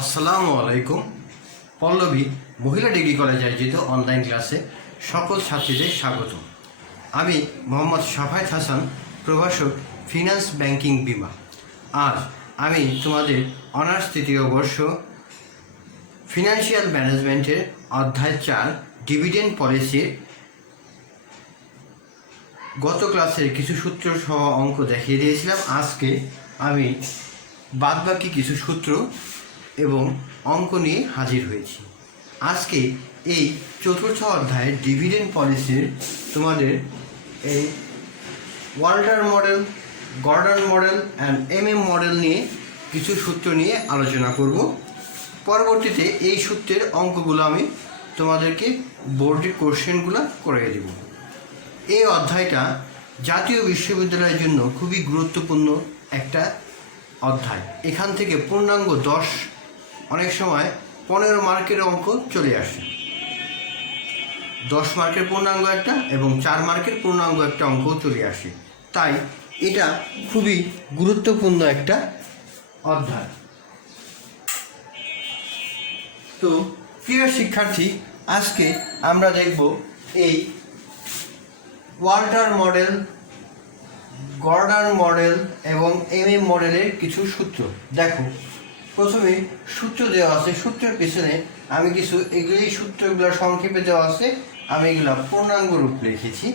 আসসালামু আলাইকুম। পল্লবী মহিলা ডিগ্রি কলেজ আয়োজিত অনলাইন ক্লাসে সকল ছাত্রীদের স্বাগত। আমি মোহাম্মদ শাফায়েত হাসান, প্রভাষক, ফিনান্স ব্যাংকিং বিমা। আজ আমি তোমাদের অনার্স তৃতীয় বর্ষ ফিনান্সিয়াল ম্যানেজমেন্টের অধ্যায় 4 ডিভিডেন্ড পলিসির গত ক্লাসের কিছু সূত্র সহ অঙ্ক দেখিয়ে দিয়েছিলাম। আজকে আমি বাদবাকি কিছু সূত্র এবং অঙ্ক নিয়ে হাজির হয়েছি। আজকে এই চতুর্থ অধ্যায়ে ডিভিডেন্ড পলিসির তোমাদের এই Walter model, Gordon model and model নিয়ে কিছু সূত্র নিয়ে আলোচনা করব। পরবর্তীতে এই সূত্রের অঙ্কগুলো আমি তোমাদেরকে বোর্ডের কোশ্চেনগুলো করে দেব। এই অধ্যায়টা জাতীয় বিশ্ববিদ্যালয়ের জন্য খুবই গুরুত্বপূর্ণ একটা অধ্যায়। এখান থেকে পূর্ণাঙ্গ 10, অনেক সময় 15 মার্কের অঙ্ক চলে আসে। 10 মার্কের পূর্ণাঙ্গ একটা এবং 4 মার্কের পূর্ণাঙ্গ একটা অঙ্ক চলে আসে। তাই এটা খুবই গুরুত্বপূর্ণ একটা অধ্যায়। তো প্রিয় শিক্ষার্থী, আজকে আমরা দেখব এই ওয়াল্টার মডেল, গর্ডন মডেল এবং মডেলের কিছু সূত্র। দেখো, প্রথমে সূত্র দেওয়া আছে, সূত্রের পিছনে আমি কিছু এই সূত্রগুলো সংক্ষেপে দেওয়া আছে, আমি এগুলো পূর্ণাঙ্গ রূপ লিখেছি।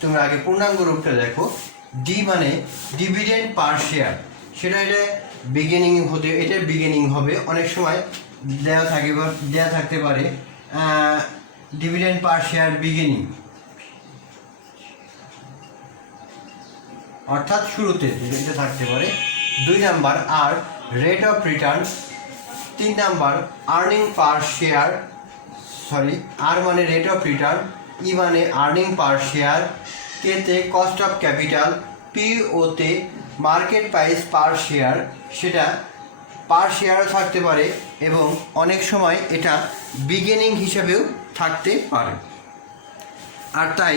তোমরা আগে পূর্ণাঙ্গ রূপটা দেখো। ডি মানে ডিভিডেন্ড পার শেয়ার, সেটা এটা বিগিনিং হতে, এটা বিগিনিং হবে। অনেক সময় দেওয়া থাকতে পারে ডিভিডেন্ড পার শেয়ার বিগিনিং, অর্থাৎ শুরুতে এটা থাকতে পারে। 2 number r rate of return. 3 number earning per share, r মানে রেট অফ রিটার্ন, ই মানে আর্নিং পার শেয়ার, কেতে কস্ট অফ ক্যাপিটাল, পিওতে মার্কেট প্রাইস পার শেয়ার, সেটা পার শেয়ারও থাকতে পারে এবং অনেক সময় এটা বিগিনিং হিসাবেও থাকতে পারে। আর তাই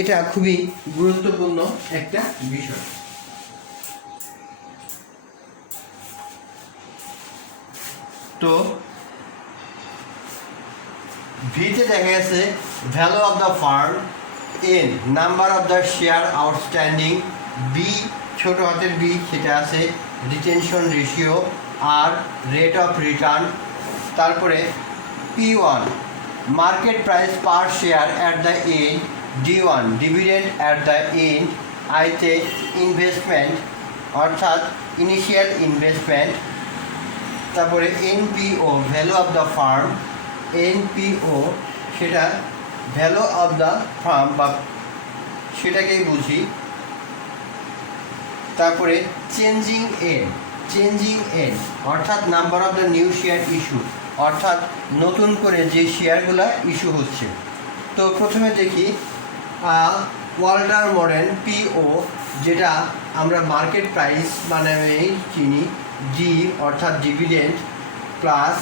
এটা খুবই গুরুত্বপূর্ণ একটা বিষয়। তো ভিতে দেখা গেছে value of the firm, N number of the share outstanding, B ছোট হাতের বি সেটা আছে রিটেনশন রেশিও, আর রেট অফ রিটার্ন। তারপরে P1 market price per share at the end, D1 dividend at the end, আইতে ইনভেস্টমেন্ট অর্থাৎ initial investment. তারপরে NPO value of the firm, NPO সেটা ভ্যালু অফ দ্য ফার্ম বা সেটাকেই বুঝি। তারপরে চেঞ্জিং এন অর্থাৎ number of the new share issue, অর্থাৎ নতুন করে যে শেয়ারগুলো ইস্যু হচ্ছে। তো প্রথমে দেখি ওয়াল্টার মডেল PO, যেটা আমরা মার্কেট প্রাইস মানে চিনি, ডি অর্থাৎ ডিভিডেন্ড প্লাস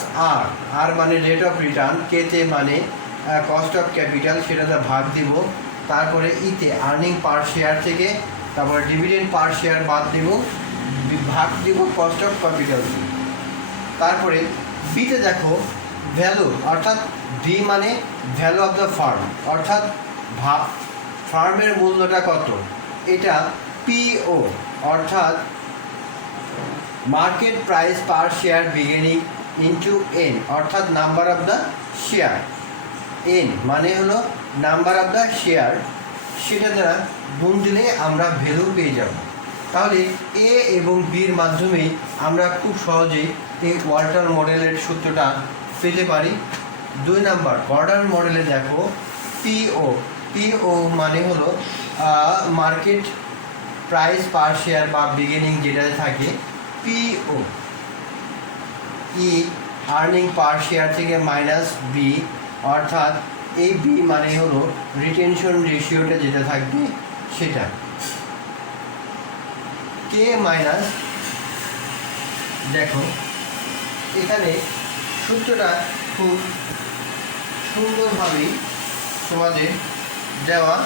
আর মানে রেট অফ রিটার্ন, কেতে মানে কস্ট অফ ক্যাপিটাল, সেটাতে ভাগ দিব। তারপরে ইতে আর্নিং পার শেয়ার থেকে, তারপরে ডিভিডেন্ড পার শেয়ার বাদ দিব, ভাগ দিব কস্ট অফ ক্যাপিটাল। তারপরে বিতে দেখো ভ্যালু, অর্থাৎ ভি মানে ভ্যালু অফ দ্য ফার্ম, অর্থাৎ ফার্মের মূল্যটা কত, এটা PO অর্থাৎ market price per share beginning into n অর্থাৎ number of the share, n মানে হলো নাম্বার অফ দ্য শেয়ার, সেটা দ্বারা গুণ দিলে আমরা ভ্যালু পেয়ে যাব। তাহলে এ এবং বির মাধ্যমে আমরা খুব সহজেই এই ওয়াল্টার মডেলের সূত্রটা পেতে পারি। 2 নাম্বার গর্ডন মডেলে দেখো PO মানে হলো মার্কেট প্রাইস পার শেয়ার বা বিগিনিং যেটা থাকে, PO, ই আর্নিং পার শেয়ার থেকে মাইনাস বি, অর্থাৎ এই বি মানে হলো রিটেনশন রেশিওটা যেটা থাকবে সেটা, কে মাইনাস। দেখো এখানে সূত্রটা খুব সুন্দরভাবেই তোমাদের দেওয়া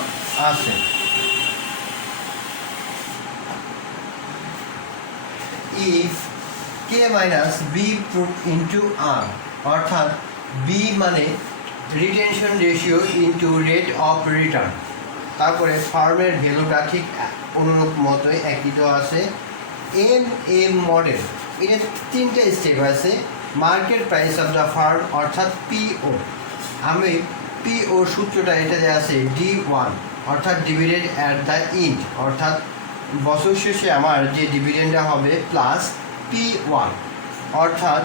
আছে। If k minus b put into r, অর্থাৎ বি মানে retention ratio into rate of return. তারপরে ফার্মের ভ্যালুটা ঠিক অনুরূপ মতোই একই তো আছে। এম মডেল, এটা তিনটে স্টেপ আছে। Market price of the firm অর্থাৎ পিও, আমি পিও সূত্রটা এটাতে আছে D1, অর্থাৎ ডিভিডেন্ড অ্যাট দ্য ইন্ড, অর্থাৎ বছর শেষে আমার যে ডিভিডেন্ডটা হবে প্লাস P1, অর্থাৎ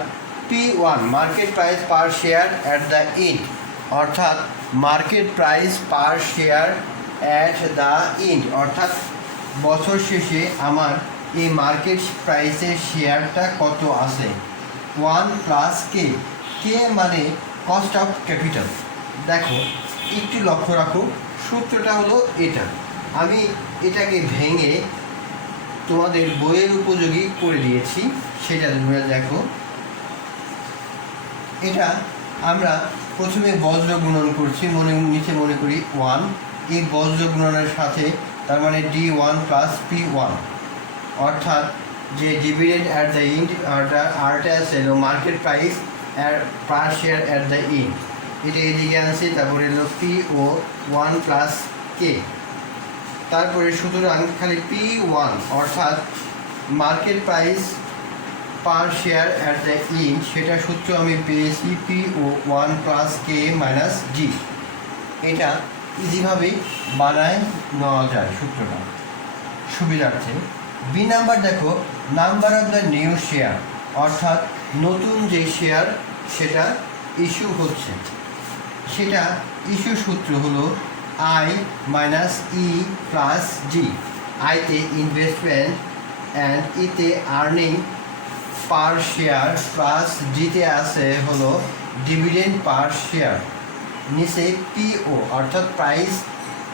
P1 market price per share at the end, অর্থাৎ market price per share at the end, অর্থাৎ বছর শেষে আমার এই মার্কেট প্রাইসের শেয়ারটা কত আছে। 1 প্লাস কে, কে মানে কস্ট অফ ক্যাপিটাল। দেখো একটু লক্ষ্য রাখো, সূত্রটা হলো এটা, আমি এটাকে ভেঙে তোমাদের বইয়ের উপযোগী করে দিয়েছি, সেটা তোমরা দেখো। এটা আমরা প্রথমে বজ্র গুণন করছি, নিচে মনে করি 1, এই বজ্র গুণনের সাথে তার মানে D1 প্লাস P1, অর্থাৎ যে ডিভিডেন্ড অ্যাট দ্য ইন্ড আরটা আছে market price per share at the ইন্ড, এটা এদিকে আনছি। তারপরে হলো PO 1 প্লাস কে, তারপরে সুতরাং খালি P1 অর্থাৎ market price per share at the ইন্ড, সেটা সূত্র আমি পেয়েছি PO 1 প্লাস কে মাইনাস জি। এটা ইজিভাবেই বানায় নেওয়া যায় সূত্রটা সুবিধার্থে। বি নাম্বার দেখো, number of the new share, অর্থাৎ নতুন যে শেয়ার সেটা ইস্যু হচ্ছে, সেটা ইস্যু সূত্র হলো আই মাইনাস ই প্লাস জি। আইতে ইনভেস্টমেন্ট অ্যান্ড ইতে আর্নিং পার শেয়ার প্লাস জিতে আছে হলো ডিভিডেন্ড পার শেয়ার, নিচে পিও অর্থাৎ প্রাইস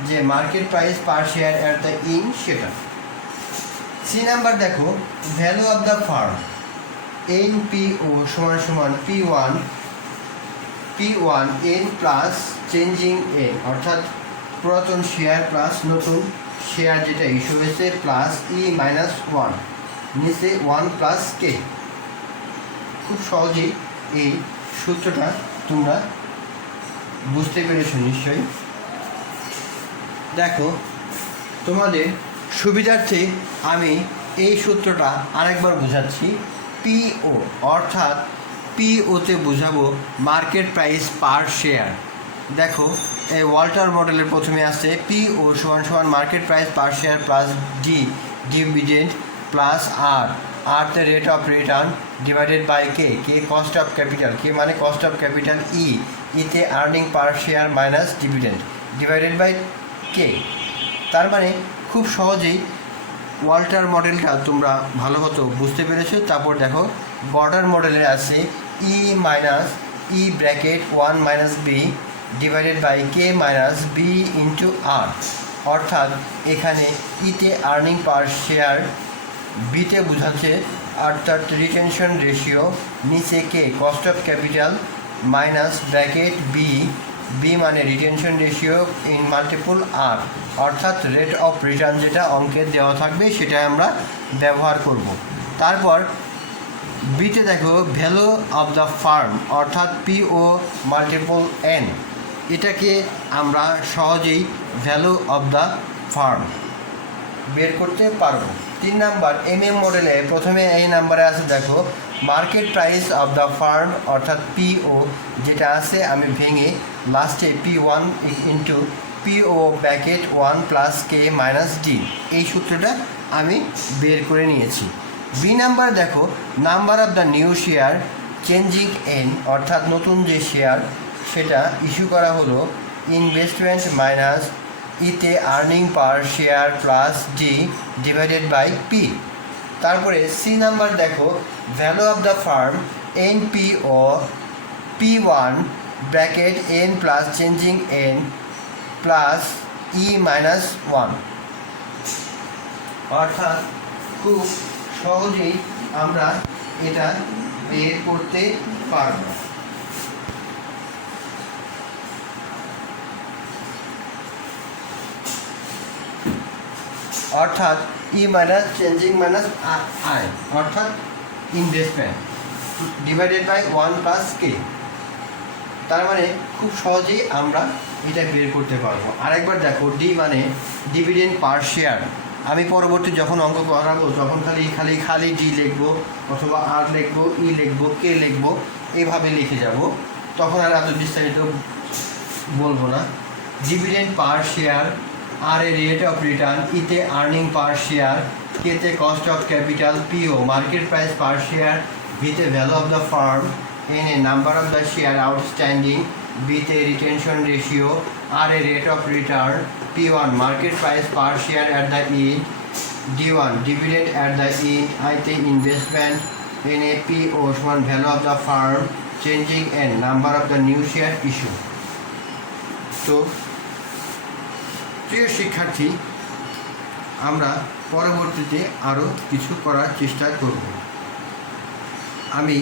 যে market price per share at the in সেটা। সি নাম্বার দেখো, value of the firm NPO সমান সমান P1 N plus changing N, অর্থাৎ পুরাতন শেয়ার প্লাস নতুন শেয়ার যেটা ইস্যু হয়েছে প্লাস ই মাইনাস 1, নিচে 1 প্লাস কে। খুব সহজেই এই সূত্রটা তোমরা বুঝতে পেরেছো নিশ্চয়ই। দেখো তোমাদের সুবিধার্থে আমি এই সূত্রটা আরেকবার বোঝাচ্ছি। পিও অর্থাৎ পিওতে বোঝাবো মার্কেট প্রাইস পার শেয়ার। দেখো এই ওয়াল্টার মডেলের প্রথমে আছে পিও সমান সমান market price per share plus d dividend plus r তে rate of return divided by k, k cost of capital, k মানে কস্ট অফ ক্যাপিটাল, ইতে earning per share minus dividend divided by k. তার মানে খুব সহজেই Walter মডেলটা তোমরা ভালো হতো বুঝতে পেরেছো। তারপর দেখো গডার মডেলে আছে e minus e bracket 1 minus b divided by k minus b into r, অর্থাৎ এখানে ইতে আর্নিং পার শেয়ার, বিতে বোঝাচ্ছে অর্থাৎ রিটেনশন রেশিও, নিচে k cost of capital minus bracket b মানে retention ratio in multiple r, অর্থাৎ রেট অফ রিটার্ন যেটা অঙ্কে দেওয়া থাকবে সেটা আমরা ব্যবহার করব। তারপর বিতে দেখো ভ্যালু অফ দ্য ফার্ম অর্থাৎ পিও মাল্টিপল এন, এটাকে আমরা সহজেই ভ্যালু অফ দ্য ফার্ম বের করতে পারবো। 3 নাম্বার মডেলে প্রথমে এই নাম্বারে আছে দেখো market price of the firm অর্থাৎ পিও যেটা আছে আমি ভেঙে লাস্টে P1 into PO bracket 1 plus K minus D, এই সূত্রটা আমি বের করে নিয়েছি। বি নাম্বার দেখো number of the new share changing N, অর্থাৎ নতুন যে শেয়ার সেটা ইস্যু করা হলো ইনভেস্টমেন্ট মাইনাস ইতে earning per share plus D divided by P. তারপরে সি নাম্বার দেখো value of the firm NPO P1 bracket n plus changing n plus e minus 1, অর্থাৎ খুব সহজেই আমরা এটা বের করতে পারব। অর্থাৎ ই মাইনাস চেঞ্জিং মাইনাস আই অর্থাৎ ইনভেস্টমেন্ট ডিভাইডেড বাই 1+k। তার মানে খুব সহজেই আমরা এটা বের করতে পারবো। আরেকবার দেখো, ডি মানে ডিভিডেন্ড পার শেয়ার। আমি পরবর্তী যখন অঙ্ক করাবো তখন খালি ডি লিখবো, অথবা আর লিখবো, ই লিখবো, কে লিখবো, এইভাবে লিখে যাব, তখন আর এত বিস্তারিত বলবো না। ডিভিডেন্ড পার শেয়ার, আর এ রেট অফ রিটার্ন, ইতে আর্নিং পার শেয়ার, কেতে cost of capital, PO market price per share, ভিতে value of the firm, n এ number of the share outstanding, বিতে রিটেনশন রেশিও, আর এ rate of return, P1 market price per share at the end, D1 dividend at the end, I-তে investment, NAPO সমান value of the firm, changing and number of the new share issue। তো প্রিয় শিক্ষার্থী, আমরা পরবর্তীতে আরও কিছু করার চেষ্টা করব। আমি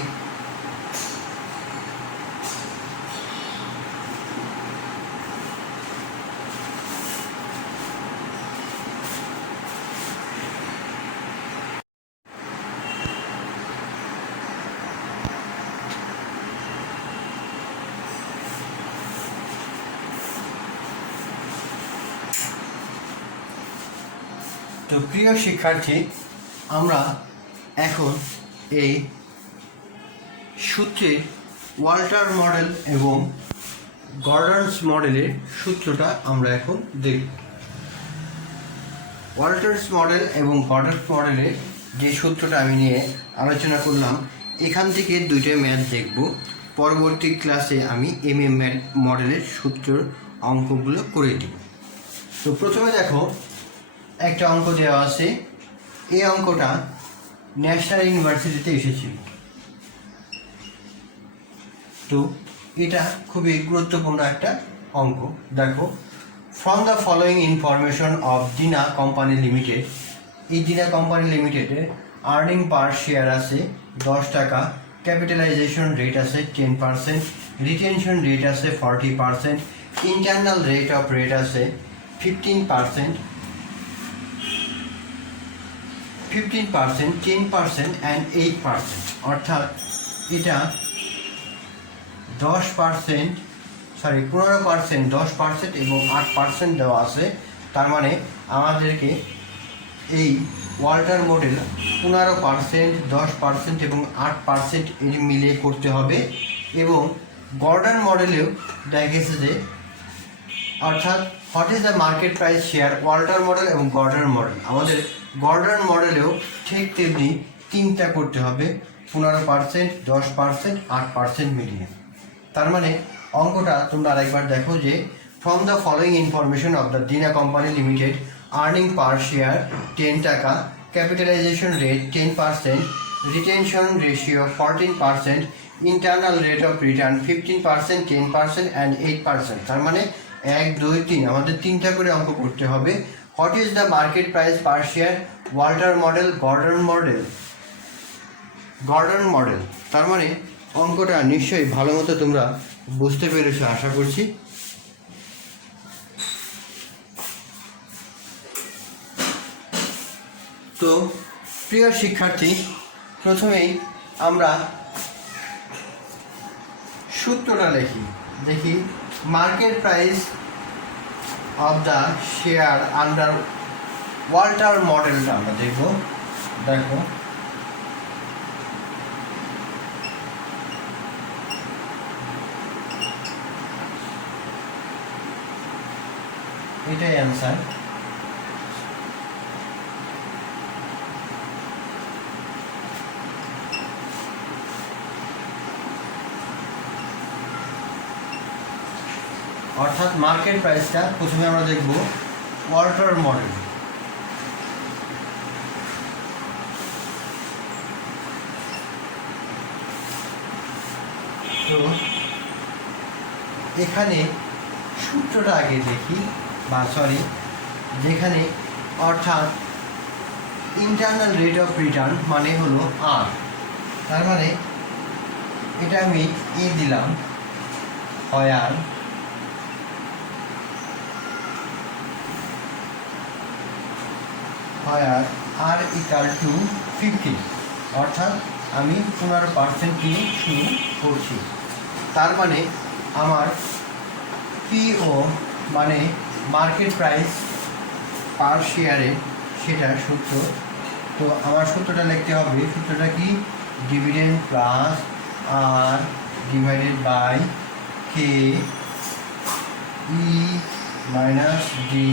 তো প্রিয় শিক্ষার্থী, আমরা এখন এই সূত্রের ওয়াল্টার মডেল এবং গর্ডনস মডেলের সূত্রটা আমরা এখন দেখব। ওয়াল্টার্স মডেল এবং গর্ডনস মডেলের যে সূত্রটা আমি নিয়ে আলোচনা করলাম, এখান থেকে দুইটা ম্যাথ দেখব। পরবর্তী ক্লাসে আমি মডেলের সূত্রের অঙ্কগুলো করে দিব। তো প্রথমে দেখো, একটা অঙ্ক দেওয়া আছে। এই অঙ্কটা ন্যাশনাল ইউনিভার্সিটিতে এসেছিল। তো এটা খুবই গুরুত্বপূর্ণ একটা অঙ্ক। দেখো, from the following information of দিনা কোম্পানি লিমিটেড, এই দিনা কোম্পানি লিমিটেডের আর্নিং পার শেয়ার আছে 10 টাকা, ক্যাপিটালাইজেশন রেট আছে 10%, রিটেনশন রেট আছে 40%, ইন্টারনাল রেট অফ রেট আছে 15%, 10% অ্যান্ড 8%। অর্থাৎ এটা 10%, 15%, 10% এবং 8% দেওয়া আছে। তার মানে আমাদেরকে এই ওয়াল্টার মডেল 15%, 10% এবং 8% এর মিলিয়ে করতে হবে। এবং গর্ডন মডেলেও দেখা গেছে যে, অর্থাৎ what is the market price share, Walter model এবং গর্ডন মডেল, আমাদের গর্ডন মডেলেও ঠিক তেমনি তিনটা করতে হবে, 15%, 10%, 8% মিলিয়ে। তার মানে অঙ্কটা তোমরা আরেকবার দেখো যে, from the following information of the Dina company limited, earning per share 10 টাকা, capitalisation rate 10%, retention ratio 14%, internal rate of return 15%, 10% and 8%। তার মানে 1, 2, 3 আমাদের তিনটা করে অঙ্ক করতে হবে। What is the market price per share, Walter model, Gordon model. তার মানে অঙ্কটা নিশ্চয়ই ভালো মতো তোমরা বুঝতে পেরেছো আশা করছি। তো প্রিয় শিক্ষার্থী, প্রথমেই আমরা সূত্রটা দেখি market price of the share under Walter মডেলটা আমরা দেখো। এটাই অ্যান্সার। অর্থাৎ মার্কেট প্রাইসটা প্রথমে আমরা দেখব ওয়াল্টার মডেল। তো এখানে সূত্রটা আগে দেখি, যেখানে অর্থাৎ ইন্টারনাল রেট অফ রিটার্ন মানে হলো আর। তার মানে এটা আমি দিলাম, হয় আর, where r equal to 50, অর্থাৎ আমি 15% দিয়ে শুরু করছি। তার মানে আমার পিও মানে মার্কেট প্রাইস পার শেয়ারে সেটা সূত্র। তো আমার সূত্রটা লিখতে হবে, সূত্রটা কি, dividend plus r divided by k e minus d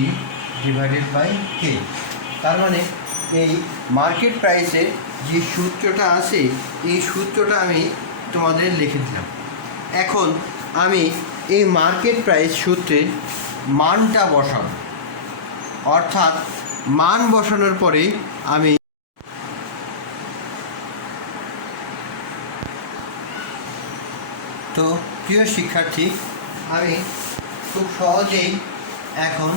divided by k. তার মানে এই মার্কেট প্রাইসের যে সূত্রটা আছে এই সূত্রটা আমি তোমাদের লিখে দিলাম। এখন আমি এই মার্কেট প্রাইস সূত্রের মানটা বসাবো, অর্থাৎ মান বসানোর পরে আমি তো প্রিয় শিক্ষার্থী, আমি খুব সহজেই এখন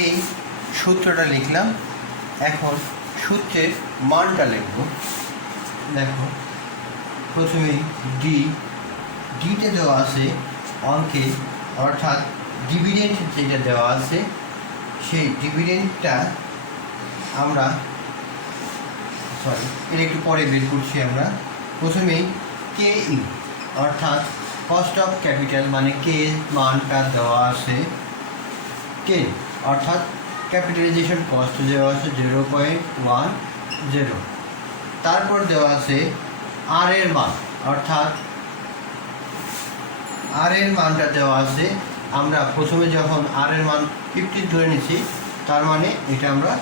এই সূত্রটা লিখলাম। এখন সূত্রের মানটা লিখব। দেখো, প্রথমেই ডিতে দেওয়া আছে অঙ্কে, অর্থাৎ ডিভিডেন্ড যেটা দেওয়া আছে সেই ডিভিডেন্ডটা আমরা এর একটু পরে বের করছি আমরা। প্রথমেই কে ই অর্থাৎ কস্ট অফ ক্যাপিটাল, মানে কে মানটা দেওয়া আছে, কে অর্থাৎ ক্যাপিটালাইজেশন কস্ট দেওয়া আছে 0.10। তারপর দেওয়া আছে আর এর মান, অর্থাৎ আর এর মানটা দেওয়া আছে, আমরা প্রথমে যখন আর এর মান 15 ধরে নিছি, তার মানে এটা আমরা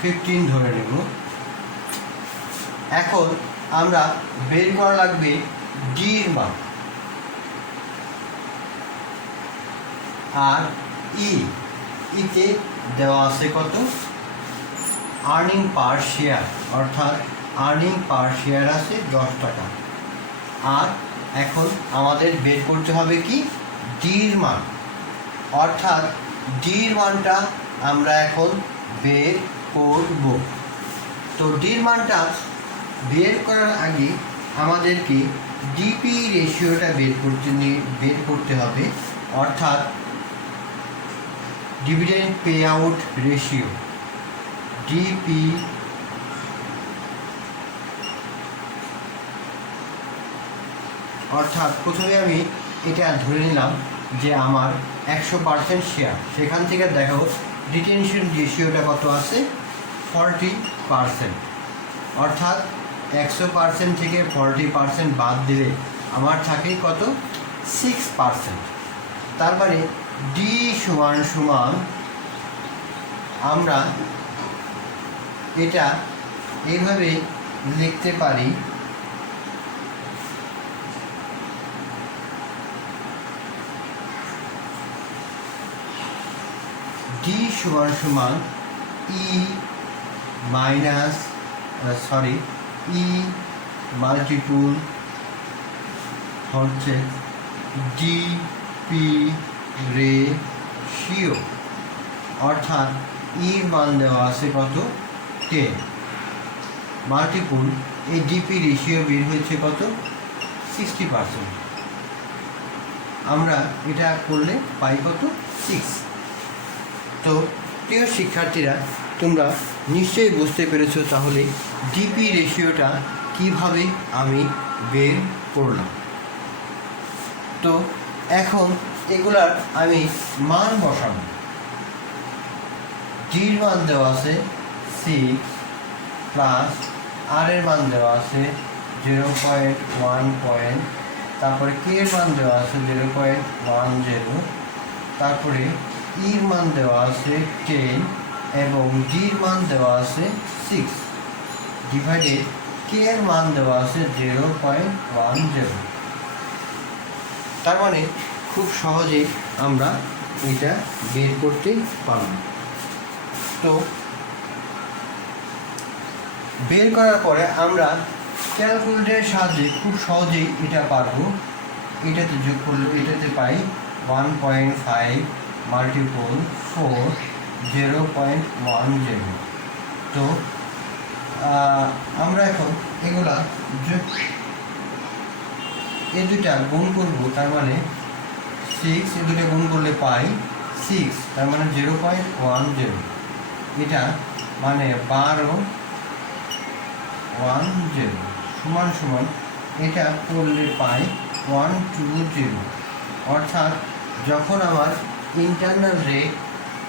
15 ধরে নেব। এখন আমরা বের করা লাগবে ডির মান, আর ইতে দেওয়া আছে কত, আর্নিং পার শেয়ার, অর্থাৎ আর্নিং পার শেয়ার আছে 10 টাকা। আর এখন আমাদের বের করতে হবে কি, ডির মান, অর্থাৎ ডির মানটা আমরা এখন বের করব। তো ডির মানটা বের করার আগে আমাদেরকে ডিপি রেশিওটা বের করতে হবে, অর্থাৎ dividend pay out ratio, DP. অর্থাৎ প্রথমে আমি এটা ধরে নিলাম যে আমার 100% শেয়ার, সেখান থেকে দেখো রিটেনশন রেশিওটা কত আছে, 40%। অর্থাৎ 100% থেকে 40% বাদ দিলে আমার থাকে কত, 6%। তার মানে ডি সমান সমান আমরা এটা এইভাবে লিখতে পারি, ডি সমান সমান ই মাইনাস ই মাল্টিপুল হচ্ছে ডিপি রেশিও, অর্থাৎ ইর মান দেওয়া আছে কত, 10, মাল্টিপুল এই ডিপি রেশিও বের হয়েছে কত, 60%। আমরা এটা করলে পাই কত, 6। তো প্রিয় শিক্ষার্থীরা, তোমরা নিশ্চয়ই বুঝতে পেরেছো তাহলে ডিপি রেশিওটা কিভাবে আমি বের করলাম। তো এখন এগুলার আমি মান বসাবো। ডির মান দেওয়া আছে 6 প্লাস আর এর মান দেওয়া আছে 0.1, তারপরে কে এর মান দেওয়া আছে 0.10, তারপরে ইর মান দেওয়া আছে 10 এবং ডির মান দেওয়া আছে 6 ডিভাইডেড কে এর মান দেওয়া আছে 0.10। তার মানে খুব সহজেই আমরা এটা বের করতে পারব। তো বের করার পরে আমরা ক্যালকুলেটরের সাহায্যে খুব সহজেই এটা পারবো। এটাতে যোগ করলে এটাতে পাই 1.5 মাল্টিপল 4 0.10। তো আমরা এখন এগুলা এই দুটা গুণ করবো, তার মানে 6, এই দুটো গুণ করলে পাই 6, তার মানে 0.10। এটা মানে 1210 সমান সমান এটা করলে পাই 120, অর্থাৎ যখন আমার ইন্টারনাল রেট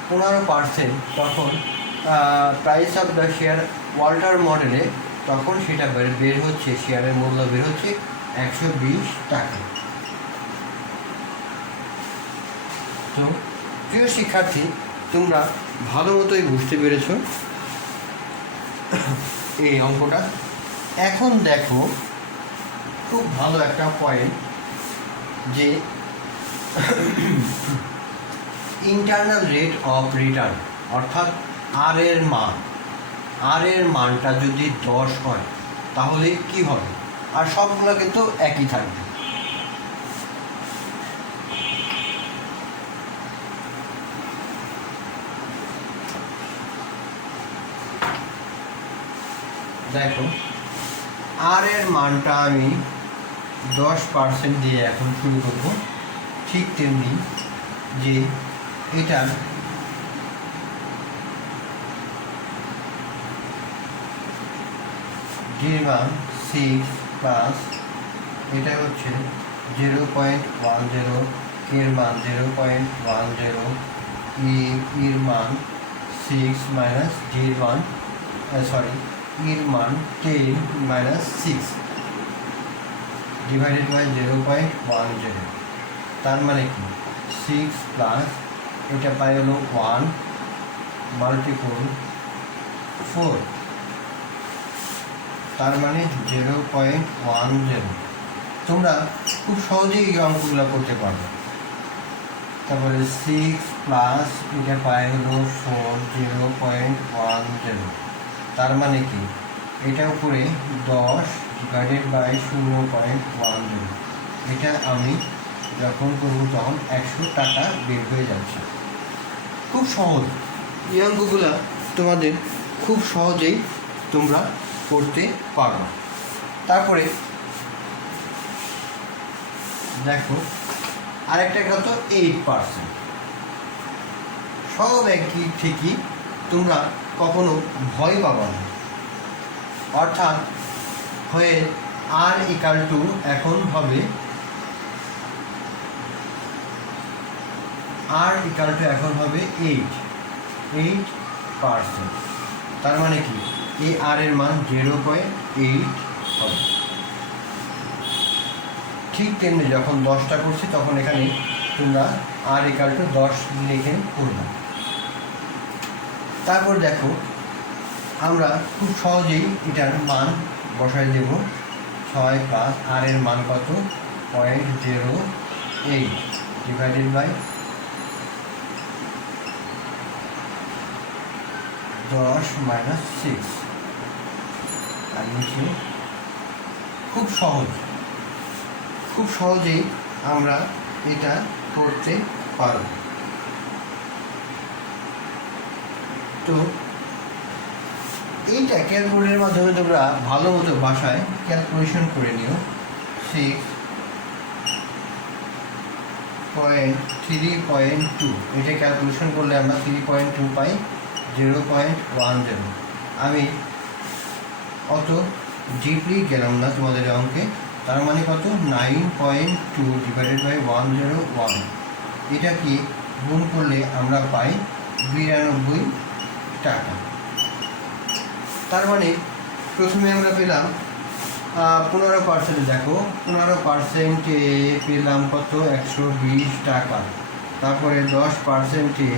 15% তখন price of the share Walter মডেলে তখন সেটা বের হচ্ছে, শেয়ারের মূল্য বের হচ্ছে 120 টাকা। তো প্রিয় শিক্ষার্থী, তোমরা ভালো মতোই বুঝতে পেরেছ এই অঙ্কটা। এখন দেখো খুব ভালো একটা পয়েন্ট যে ইন্টারনাল রেট অফ রিটার্ন অর্থাৎ আর এর মানটা যদি 10 হয় তাহলে কি হবে, আর সবগুলো কিন্তু একই থাকবে। দেখো আর এর মানটা আমি 10% দিয়ে এখন শুরু করব, ঠিক তেমনি যে এটা মান 6 প্লাস এটা হচ্ছে 0.10, এর মান 0.10, এর মান 6 মাইনাস এর মান এর মান 10 মাইনাস 6 ডিভাইডেড বাই 0.10, তার মানে কি 6 প্লাস এটা পাই হলো 1 মাল্টিপল 4, তার মানে 0.10। তোমরা খুব সহজেই এই অঙ্কগুলো করতে পারবে। তারপরে 6 প্লাস এটা পাই হলো 4, 0.10, তার মানে কি এটা উপরে 10 ডিভাইডেড বাই 0.10, এটা আমি যখন করবো তখন 100 টাকা বের হয়ে যাচ্ছে। খুব সহজ এই অঙ্কগুলো, তোমাদের খুব সহজেই তোমরা করতে পারো। তারপরে দেখো আরেকটা কত 8%, সব একই ঠিকই, তোমরা কখনো ভয় পাবা না। অর্থাৎ হয়ে আর ইকাল টু এখন হবে এখন হবে 8%, তার মানে কি এই আর এর মান 0.8 হবে। ঠিক তেমনি যখন 10টা করছি তখন এখানে তোমরা আর ইকাল টু 10 লিখে করবে। তারপর দেখো আমরা খুব সহজেই এটার মান বসাই দেব, 6 প্লাস আর এর মান কত 0.08 ডিভাইডেড বাই 10 মাইনাস 6, আর নিচে খুব সহজেই আমরা এটা করতে পারব। তো এইটা ক্যালকুলেটরের মাধ্যমে তোমরা ভালো মতো বাসায় ক্যালকুলেশন করে নিও। 6.3.2 এটা ক্যালকুলেশন করলে আমরা 3.2 পাই 0.10। আমি অত ডিপলি গেলাম না তোমাদের অঙ্কে, তার মানে কত 9.2 ডিভাইডেড বাই 101, এটা কি গুণ করলে আমরা পাই 92 টাকা। তার মানে প্রথমে আমরা পেলাম 15%, দেখো 15%-এ পেলাম কত 120 টাকা, তারপরে 10%-এ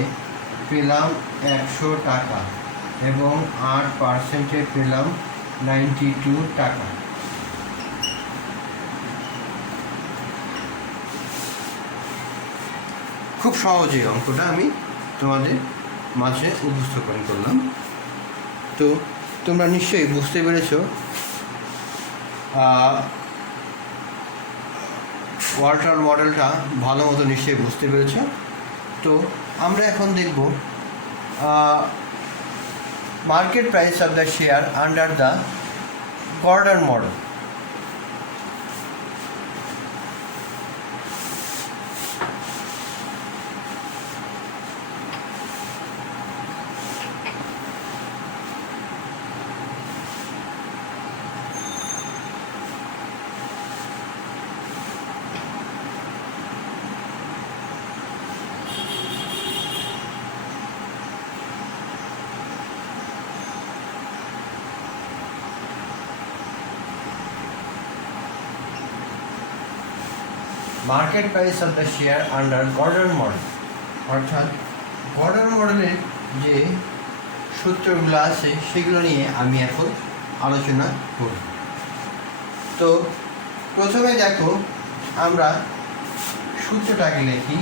পেলাম 100 টাকা এবং 8%-এ পেলাম 92 টাকা। খুব সহজে অঙ্কটা আমি তোমাদের মাঝে উপস্থাপন করলাম। তো তোমরা নিশ্চয়ই বুঝতে পেরেছ ওয়াল্টার মডেলটা ভালো মতো নিশ্চয়ই বুঝতে পেরেছ। তো আমরা এখন দেখব market price of the share under the Gordon model. Market price of the share under Gordon model, অর্থাৎ গর্ডন মডেলের যে সূত্রগুলো আছে সেগুলো নিয়ে আমি এখন আলোচনা করব। তো প্রথমে দেখো আমরা সূত্রটাকে লিখি।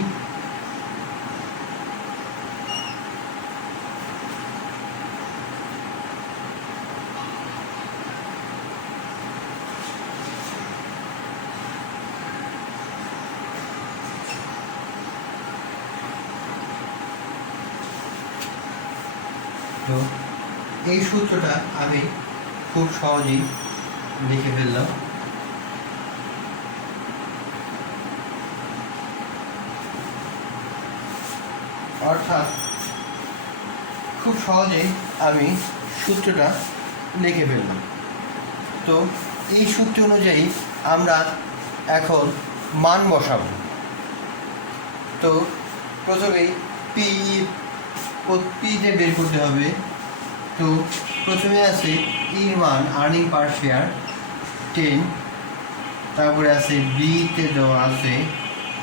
তো এই সূত্রটা আমি খুব সহজেই লিখে ফেললাম। অর্থাৎ খুব সহজেই আমি সূত্রটা লিখে ফেললাম। তো এই সূত্র অনুযায়ী আমরা এখন মান বসাবো। তো প্রথমেই পিতে বের করতে হবে। তো প্রথমে আছে ইর মান আর্নিং পার শেয়ার 10, তারপরে আছে বিতে দেওয়া আছে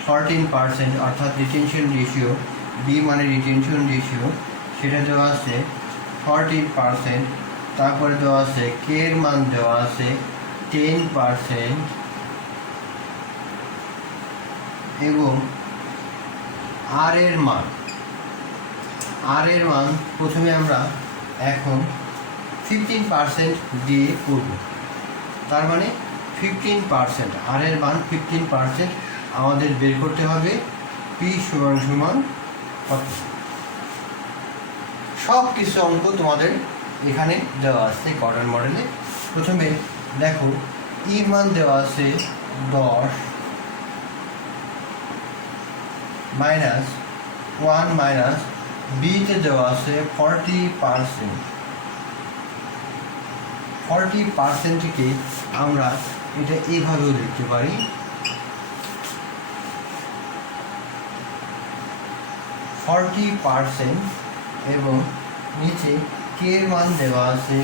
14%, অর্থাৎ রিটেনশন রেশিও, বি মানে রিটেনশন রেশিও, সেটা দেওয়া আছে 14%। তারপরে দেওয়া আছে কে এর মান দেওয়া আছে 10% এবং আর এর মান প্রথমে আমরা এখন 15% দিয়ে করব। তার মানে 15%, আর এর মান 15% আমাদের বের করতে হবে। পি সমান কত, সব কিছু অঙ্ক তোমাদের এখানে দেওয়া আছে গর্ডন মডেলে। প্রথমে দেখো ইর মান দেওয়া আছে 10 মাইনাস 1 মাইনাস বিতে দেওয়া আছে 40%। 40%কে আমরা এটা এইভাবেও লিখতে পারি, 40% এবং নিচে কে এর মান দেওয়া আছে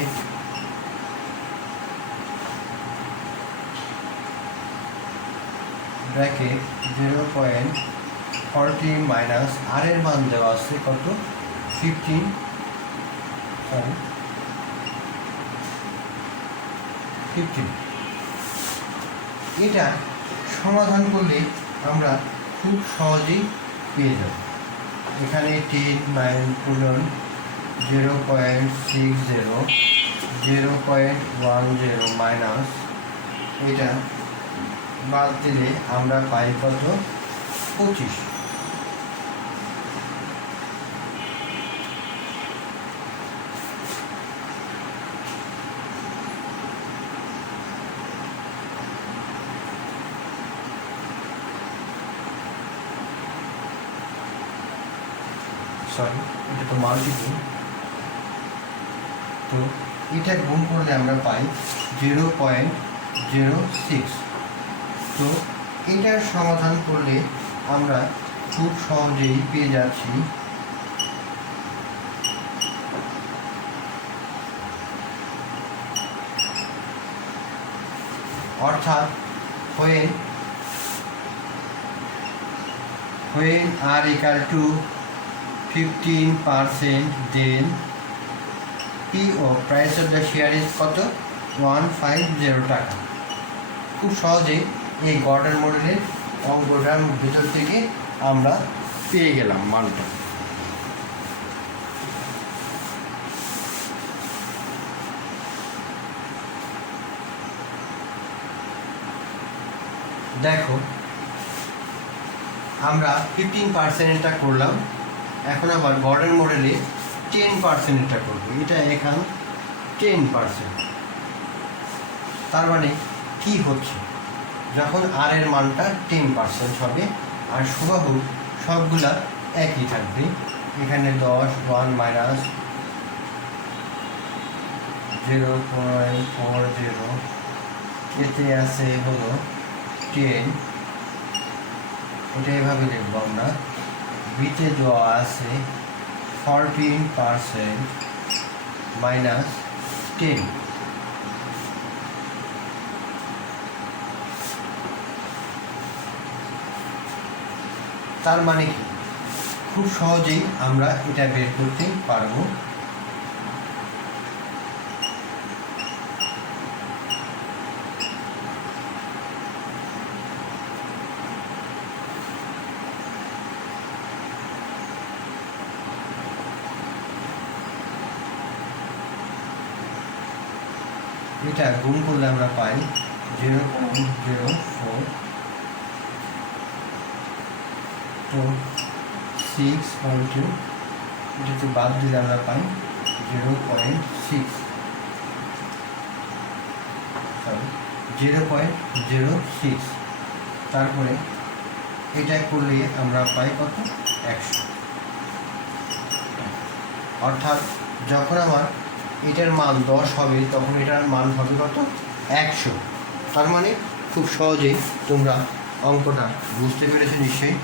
ব্র্যাকেট 0.40 মাইনাস আর এর মান দেওয়া আছে কত 15, এটা সমাধান করলে আমরা খুব সহজেই পেয়ে যাব। এখানে 10 9 0.60 0.10 মাইনাস এটা বাদ দিলে আমরা পাই কত 25। সরি, এটা তো মাল্টিপল। তো এটা গুণ করলে আমরা পাই 0.06। তো এটার সমাধান করলে আমরা খুব সহজেই পেয়ে যাচ্ছি অর্থাৎ when r equal to 15%, then PO price of the share is কত 150 টাকা। খুব সহজে এই গর্ডন মডেলের অঙ্কটার ভিতর থেকে আমরা পেয়ে গেলাম মানটা। দেখো আমরা 15%টা করলাম, এখন আবার গর্ডন মডেলে 10%টা করবো। এটা এখান 10%। তার মানে কি হচ্ছে, যখন আর এর মানটা 10% হবে আর সুবাহু সবগুলা একই থাকবে। এখানে 10 1 মাইনাস 0.40, এতে আছে হলো 10, এটা এভাবে লিখবো আমরা। বিতে দেওয়া আছে 14% মাইনাস 10। তার মানে কি, খুব সহজেই আমরা এটা বের করতে পারবো। এটা গুণ করলে আমরা পাই 0.04, তো 6.2, এটাতে বাদ দিলে আমরা পাই 0.6, সরি 0.06। তারপরে এটা করলে আমরা পাই কত, 100। অর্থাৎ যখন আমার এটার মান 10 হবে তখন এটার মান হবে কত, 100। তার মানে খুব সহজেই তোমরা অঙ্কটা বুঝতে পেরেছো নিশ্চয়ই।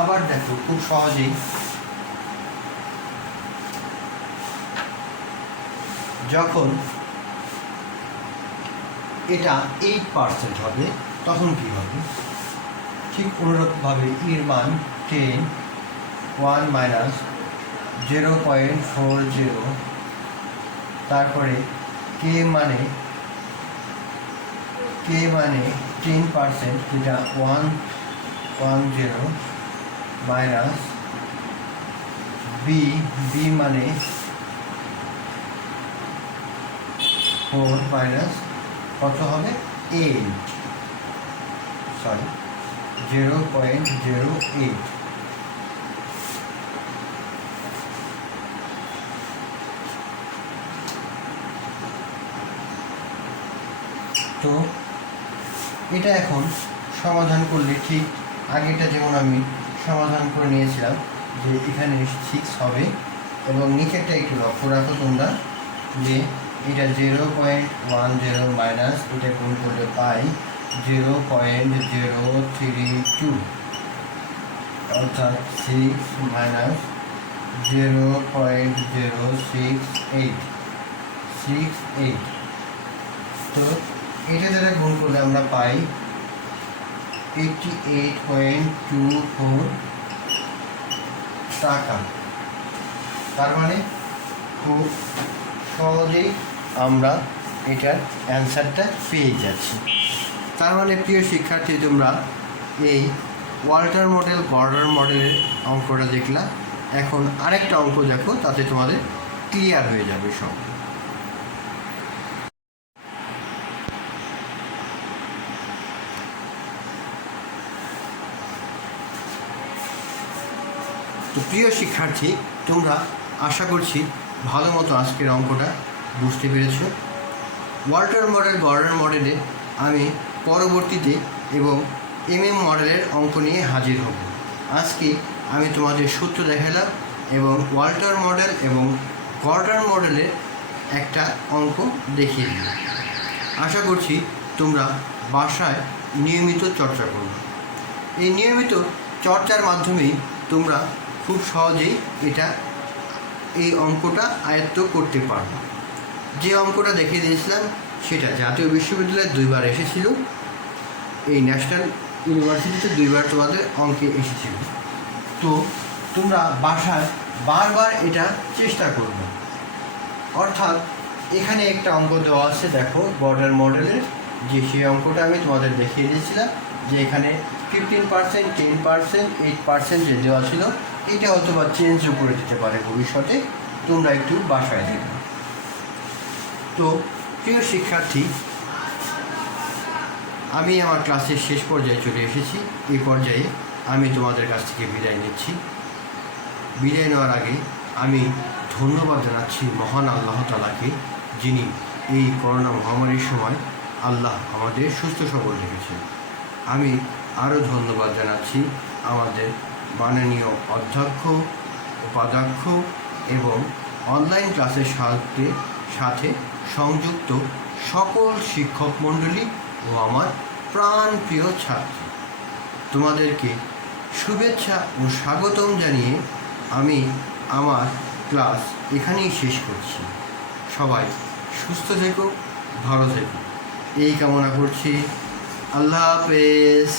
আবার দেখো, খুব সহজেই যখন এটা 8% হবে তখন কি হবে, ঠিক অনুরূপভাবে এর মান 10, 1 মাইনাস 0.40, তারপরে কে মানে 10%, যেটা 110 মাইনাস বি মানে 4 মাইনাস কত হবে, 8, সরি 0.08। তো এটা এখন সমাধান করলে ঠিক আগেটা যেমন আমি সমাধান করে নিয়েছিলাম, যে এখানে 6 হবে এবং নিচেরটা একটু লক্ষ্য রাখো তোমরা, যে এটা 0.10 মাইনাস এটা গুণ করলে পাই 0.032, অর্থাৎ 6 মাইনাস 0.068। তো এটা দ্বারা গুণ করলে আমরা পাই 88.24 টাকা। তার মানে খুব সহজেই আমরা এটার অ্যান্সারটা পেয়ে যাচ্ছি। তার মানে প্রিয় শিক্ষার্থী, তোমরা এই ওয়াল্টার মডেল, গর্ডার মডেলের অঙ্কটা দেখলা, এখন আরেকটা অঙ্ক দেখো, তাতে তোমাদের ক্লিয়ার হয়ে যাবে সব। তো প্রিয় শিক্ষার্থী, তোমরা আশা করছি ভালো মতো আজকের অঙ্কটা বুঝতে পেরেছো। ওয়াল্টার মডেল, গর্ডার মডেলে আমি পরবর্তীতে এবং মডেলের অঙ্ক নিয়ে হাজির হব। আজকে আমি তোমাদের সূত্র দেখালাম এবং ওয়াল্টার মডেল এবং গর্ডার মডেলের একটা অঙ্ক দেখিয়ে দিলাম। আশা করছি তোমরা বাসায় নিয়মিত চর্চা করবে। এই নিয়মিত চর্চার মাধ্যমেই তোমরা খুব সহজেই এই অঙ্কটা আয়ত্ত করতে পারবে। যে অঙ্কটা দেখিয়ে দিয়েছিলাম সেটা জাতীয় বিশ্ববিদ্যালয়ে 2বার এসেছিল, এই ন্যাশনাল ইউনিভার্সিটিতে 2বার তোমাদের অঙ্কে এসেছিল। তো তোমরা বাসায় বারবার এটা চেষ্টা করবে। অর্থাৎ এখানে একটা অঙ্ক দেওয়া আছে, দেখো গর্ডার মডেলের, যে সেই অঙ্কটা আমি তোমাদের দেখিয়ে দিয়েছিলাম, যে এখানে 15%, 10%, 8% যে দেওয়া ছিল, এটা হয়তো বা চেঞ্জও করে দিতে পারে ভবিষ্যতে, তোমরা একটু বাসায় দেখবে। তো প্রিয় শিক্ষার্থী, আমি আমার ক্লাসের শেষ পর্যায়ে চলে এসেছি। এই পর্যায়ে আমি তোমাদের কাছ থেকে বিদায় নিচ্ছি। বিদায় নেওয়ার আগে আমি ধন্যবাদ জানাচ্ছি মহান আল্লাহ তাআলাকে, যিনি এই করোনা মহামারীর সময় আল্লাহ আমাদের সুস্থ সবল রেখেছেন। আমি আরও ধন্যবাদ জানাচ্ছি আমাদের মাননীয় অধ্যক্ষ, উপাধ্যক্ষ এবং অনলাইন ক্লাসের সাথে সংযুক্ত সকল শিক্ষক মণ্ডলী ও আমার প্রাণপ্রিয় ছাত্রী। তোমাদেরকে শুভেচ্ছা ও স্বাগতম জানিয়ে আমি আমার ক্লাস এখানেই শেষ করছি। সবাই সুস্থ থেকো, ভালো থেকো, এই কামনা করছি। আল্লাহ হাফেজ।